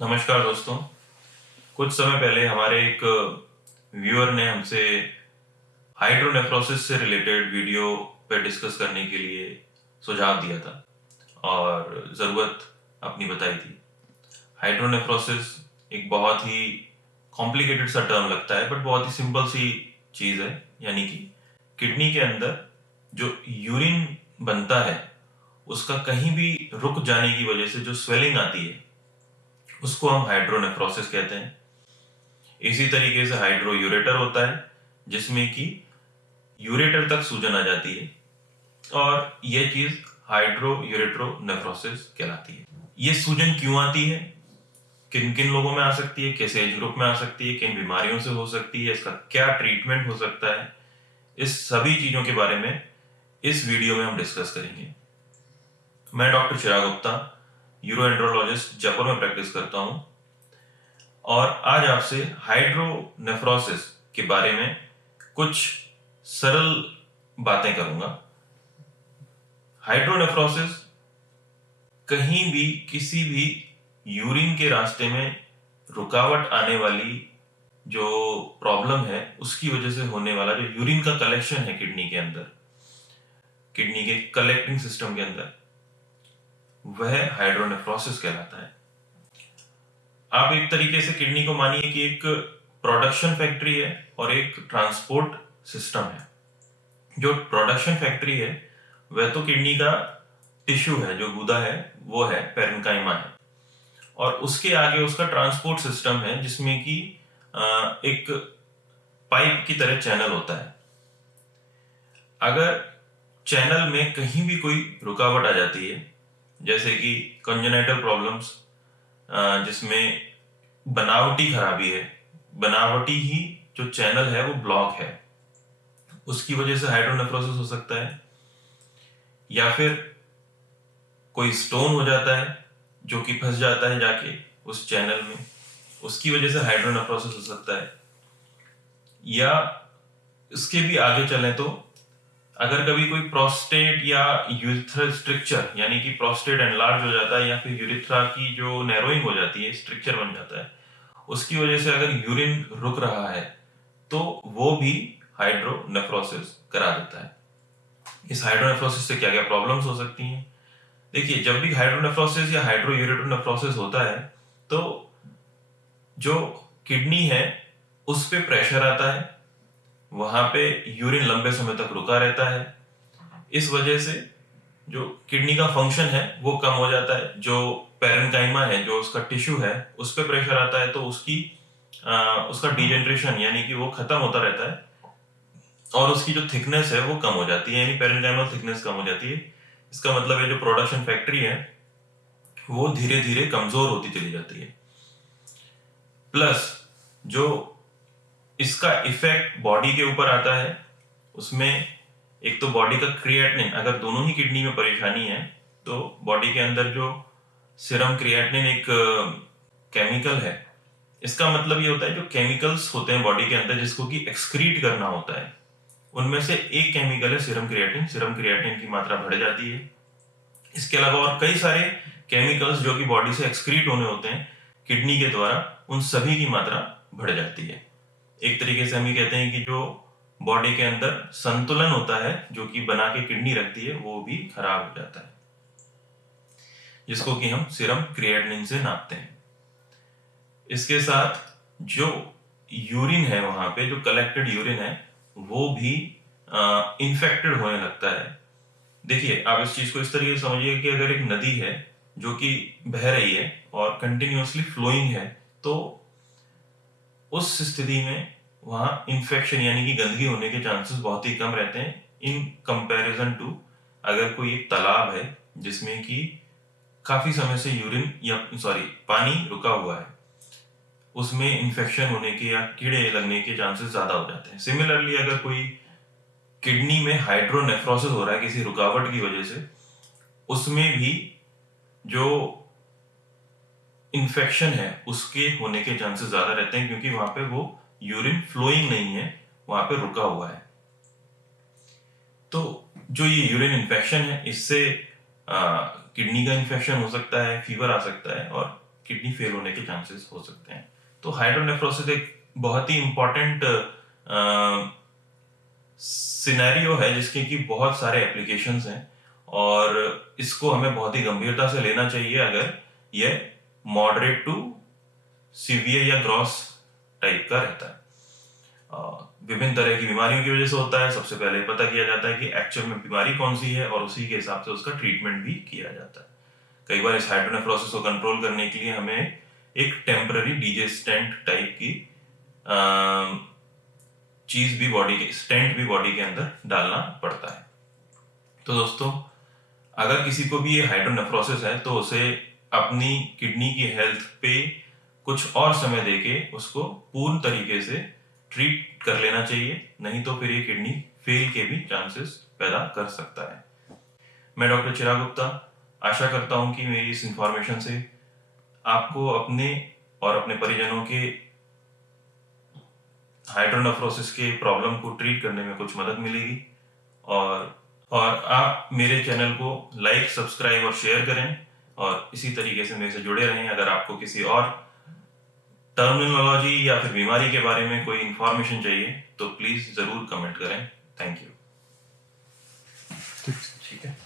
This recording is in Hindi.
नमस्कार दोस्तों। कुछ समय पहले हमारे एक व्यूअर ने हमसे हाइड्रोनेफ्रोसिस से रिलेटेड वीडियो पे डिस्कस करने के लिए सुझाव दिया था और ज़रूरत अपनी बताई थी। हाइड्रोनेफ्रोसिस एक बहुत ही कॉम्प्लिकेटेड सा टर्म लगता है बट बहुत ही सिंपल सी चीज़ है, यानी कि किडनी के अंदर जो यूरिन बनता है उसका कहीं भी रुक जाने की वजह से जो स्वेलिंग आती है उसको हम हाइड्रोनेफ्रोसिस कहते हैं। इसी तरीके से हाइड्रोयूरेटर होता है जिसमें कि यूरेटर तक सूजन आ जाती है और यह चीज हाइड्रोयूरेट्रोनेफ्रोसिस कहलाती है। ये सूजन क्यों आती है, किन किन लोगों में आ सकती है, कैसे एज ग्रुप में आ सकती है, किन बीमारियों से हो सकती है, इसका क्या ट्रीटमेंट हो सकता है, इस सभी चीजों के बारे में इस वीडियो में हम डिस्कस करेंगे। मैं डॉक्टर चिराग गुप्ता, यूरोएंड्रोलॉजिस्ट, जयपुर में प्रैक्टिस करता हूं और आज आपसे हाइड्रोनेफ्रोसिस के बारे में कुछ सरल बातें करूंगा। हाइड्रोनेफ्रोसिस कहीं भी किसी भी यूरिन के रास्ते में रुकावट आने वाली जो प्रॉब्लम है उसकी वजह से होने वाला जो यूरिन का कलेक्शन है किडनी के अंदर, किडनी के कलेक्टिंग सिस्टम के अंदर, वह हाइड्रोनेफ्रोसिस कहलाता है। आप एक तरीके से किडनी को मानिए कि एक प्रोडक्शन फैक्ट्री है और एक ट्रांसपोर्ट सिस्टम है। जो प्रोडक्शन फैक्ट्री है वह तो किडनी का टिश्यू है, जो गुदा है वो है, पेरेन्काइमा है, और उसके आगे उसका ट्रांसपोर्ट सिस्टम है जिसमें कि एक पाइप की तरह चैनल होता है। अगर चैनल में कहीं भी कोई रुकावट आ जाती है, जैसे कि कंजेनाइटल प्रॉब्लम्स जिसमें बनावटी खराबी है, बनावटी ही जो चैनल है वो ब्लॉक है, उसकी वजह से हाइड्रोनेफ्रोसिस हो सकता है। या फिर कोई स्टोन हो जाता है जो कि फंस जाता है जाके उस चैनल में, उसकी वजह से हाइड्रोनेफ्रोसिस हो सकता है। या इसके भी आगे चलें तो अगर कभी कोई प्रोस्टेट या यूरिथ्रल स्ट्रक्चर, यानी कि प्रोस्टेट एनलार्ज हो जाता है या फिर यूरिथ्रा की जो नैरोइंग हो जाती है, स्ट्रक्चर बन जाता है, उसकी वजह से अगर यूरिन रुक रहा है तो वो भी हाइड्रोनेफ्रोसिस करा देता है। इस हाइड्रोनेफ्रोसिस से क्या क्या प्रॉब्लम्स हो सकती हैं? देखिए, जब भी हाइड्रोनेफ्रोसिस या हाइड्रोयूरेट्रोनेफ्रोसिस होता है तो जो किडनी है उस पे प्रेशर आता है, वहां पे यूरिन लंबे समय तक रुका रहता है। इस वजह से जो किडनी का फंक्शन है वो कम हो जाता है। जो पेरेन्काइमा है, जो उसका टिश्यू है, उस पे प्रेशर आता है तो उसका डिजेनरेशन यानी कि वो खत्म होता रहता है और उसकी जो थिकनेस है वो कम हो जाती है, यानी पेरेन्काइमल थिकनेस कम हो जाती है। इसका मतलब है जो प्रोडक्शन फैक्ट्री है वो धीरे धीरे कमजोर होती चली जाती है। प्लस जो इसका इफेक्ट बॉडी के ऊपर आता है, उसमें एक तो बॉडी का क्रिएटिनिन, अगर दोनों ही किडनी में परेशानी है तो बॉडी के अंदर जो सीरम क्रिएटिनिन एक केमिकल है, इसका मतलब ये होता है जो केमिकल्स होते हैं बॉडी के अंदर जिसको कि एक्सक्रीट करना होता है, उनमें से एक केमिकल है सीरम क्रिएटिनिन। सीरम क्रिएटिनिन की मात्रा बढ़ जाती है। इसके अलावा और कई सारे केमिकल्स जो कि बॉडी से एक्सक्रीट होने होते हैं किडनी के द्वारा, उन सभी की मात्रा बढ़ जाती है। एक तरीके से हम ये कहते हैं कि जो बॉडी के अंदर संतुलन होता है जो कि बना के किडनी रखती है वो भी खराब हो जाता है, जिसको कि हम सीरम क्रिएटिनिन से नापते हैं। इसके साथ जो यूरिन है, वहां पे जो कलेक्टेड यूरिन है वो भी इन्फेक्टेड होने लगता है। देखिए, आप इस चीज को इस तरीके से समझिए कि अगर एक नदी है जो कि बह रही है और कंटिन्यूअसली फ्लोइंग है, तो उस स्थिति में वहां इन्फेक्शन यानी कि गंदगी होने के चांसेस बहुत ही कम रहते हैं इन कंपैरिजन टू अगर कोई एक तालाब है जिसमें कि काफी समय से यूरिन या पानी रुका हुआ है, उसमें इन्फेक्शन होने के या कीड़े लगने के चांसेस ज्यादा हो जाते हैं। सिमिलरली अगर कोई किडनी में हाइड्रोनेफ्रोसिस हो रहा है किसी रुकावट की वजह से, उसमें भी जो इन्फेक्शन है उसके होने के चांसेस ज्यादा रहते हैं क्योंकि वहां पे वो यूरिन फ्लोइंग नहीं है, वहां पे रुका हुआ है। तो जो ये यूरिन इन्फेक्शन है इससे किडनी का इन्फेक्शन हो सकता है, फीवर आ सकता है और किडनी फेल होने के चांसेस हो सकते हैं। तो हाइड्रोनेफ्रोसिस एक बहुत ही इंपॉर्टेंट सिनेरियो है जिसके कि बहुत सारे एप्लीकेशंस हैं और इसको हमें बहुत ही गंभीरता से लेना चाहिए अगर ये मॉडरेट टू सीवियर या ग्रॉस टाइप का रहता है। विभिन्न तरह की बीमारियों की वजह से होता है। सबसे पहले पता किया जाता है कि एक्चुअल में बीमारी कौन सी है और उसी के हिसाब से उसका ट्रीटमेंट भी किया जाता है। कई बार इस हाइड्रोनेफ्रोसिस को कंट्रोल करने के लिए हमें एक टेम्पररी डिजेस्टेंट टाइप की चीज भी बॉडी के स्टेंट भी बॉडी के अंदर डालना पड़ता है। तो दोस्तों, अगर किसी को भी ये हाइड्रोनेफ्रोसिस है तो उसे अपनी किडनी की हेल्थ पे कुछ और समय देके उसको पूर्ण तरीके से ट्रीट कर लेना चाहिए, नहीं तो फिर ये किडनी फेल के भी चांसेस पैदा कर सकता है। मैं डॉक्टर चिराग गुप्ता आशा करता हूं कि मेरी इस इंफॉर्मेशन से आपको अपने और अपने परिजनों के हाइड्रोनेफ्रोसिस के प्रॉब्लम को ट्रीट करने में कुछ मदद मिलेगी और आप मेरे चैनल को लाइक, सब्सक्राइब और शेयर करें और इसी तरीके से मेरे से जुड़े रहें। अगर आपको किसी और टर्मिनोलॉजी या फिर बीमारी के बारे में कोई इंफॉर्मेशन चाहिए तो प्लीज जरूर कमेंट करें। Thank you. ठीक है।